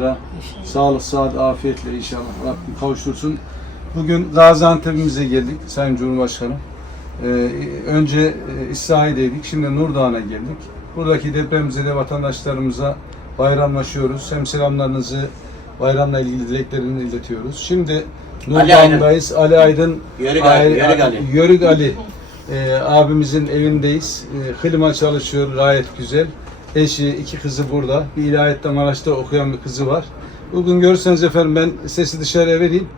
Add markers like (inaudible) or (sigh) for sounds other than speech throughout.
onlara sağlık, saat, afiyetle inşallah Rabbim kavuştursun. Bugün Gaziantep'imize geldik Sayın Cumhurbaşkanım. Ee, önce e, İslahiye'deydik, şimdi Nurdağ'a geldik. Buradaki depremzede vatandaşlarımıza bayramlaşıyoruz. Hem selamlarınızı, bayramla ilgili dileklerini iletiyoruz. Şimdi. Nurdağ'dayız. Ali Aydın, Yörük Ali, Yörük Ali. Yörük Ali e, abimizin evindeyiz. E, klima çalışıyor gayet güzel. Eşi, iki kızı burada. Bir ilahiyette Maraş'ta okuyan bir kızı var. Bugün görürseniz efendim ben sesi dışarıya vereyim.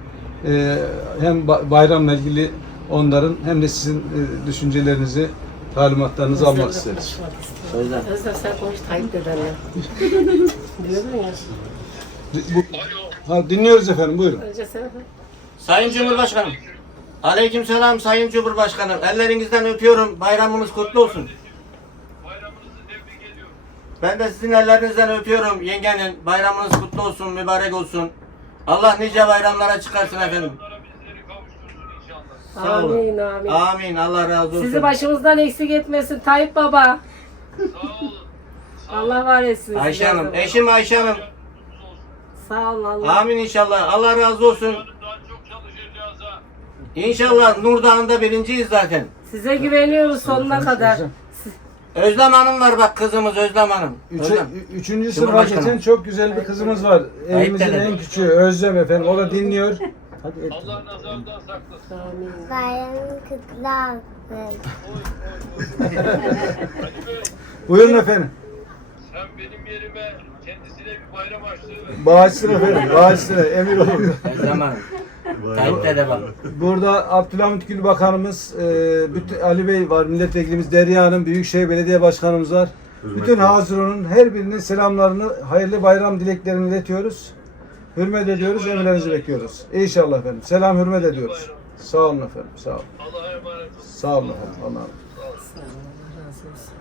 E, hem ba- bayramla ilgili onların hem de sizin e, düşüncelerinizi, talimatlarınızı almak isteriz. Sözler. Özlem sen konuş Tayyip dedenle. Diyordun ya. Bu, ha, dinliyoruz efendim buyurun. Önce sen. Sayın Cumhurbaşkanım. Aleykümselam Sayın Cumhurbaşkanım. Ellerinizden öpüyorum. Bayramınız kutlu olsun. Ben de sizin ellerinizden öpüyorum yengenin. Bayramınız kutlu olsun, mübarek olsun. Allah nice bayramlara çıkarsın efendim. Sağ olun. Amin amin. Amin. Allah razı olsun. Sizi başımızdan eksik etmesin Tayyip Baba. Allah var etsin. Ayşe sizi Hanım, eşim Ayşe Hanım. Sağ olun Allah. Amin inşallah. Allah razı olsun. İnşallah Nur Dağı'nda birinciyiz zaten. Size güveniyoruz sonuna kadar. Özlem Hanım var bak kızımız Özlem Hanım. Üçü, Özlem. üçüncü sınıfa Cumhurbaşkanım. geçen çok güzel bir kızımız var. Evimizin en küçüğü Özlem efendim. O da dinliyor. (laughs) Hadi et. Amin. Bayramın kutlu olsun. (laughs) Buyurun efendim. Sen benim yerime kendisine bir bayram açtı. Bağışsın efendim. Bağışsın. Emir olun. Özlem Hanım. Tayyip dede bak. Burada Abdülhamit Gül Bakanımız, e, bütün, Ali Bey var, milletvekilimiz Derya Hanım, Büyükşehir Belediye Başkanımız var. Bütün Haziran'ın her birinin selamlarını, hayırlı bayram dileklerini iletiyoruz. Hürmet ediyoruz, emirlerinizi bekliyoruz. İnşallah efendim. Selam hürmet ediyoruz. Sağ olun efendim, sağ olun. Allah'a emanet olun. Sağ olun efendim. Allah'a emanet. Sağ olun, Allah razı olsun.